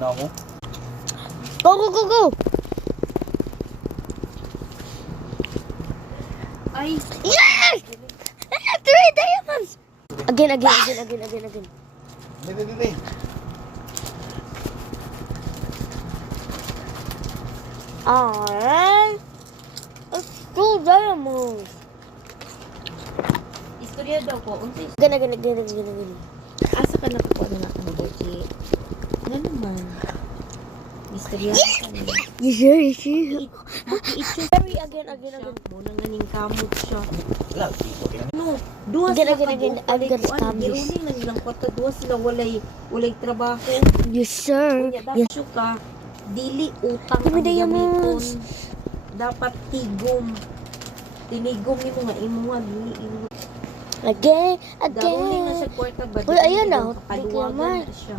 Na mo? Go, go, go, go! Ay, Yes! 3 diamonds! Again. Bebe. Alright. It's 2 diamonds. istorya daw ko. Unsay Again. asa ka nakakuha na ako ng boki? Ano naman? Istorya ka na. Yes, sir. Maki-itchos. Again. Muna nga ning kamot siya. Wala, okay na. No, duha Again, sila again. kabuok, walay Again, kuan, established. giruling na nilang kwarta, duha sila walay trabaho. Yes, sir. Kunya dapat ka dili utang Give me ang diamonds. gamiton. Dapat tigom. Tinigom nimo nga imo nga dili imo. Again. Daruling na siya kwarta ba? Uy, ayan na. Kaluwagan Tignan mo. na siya.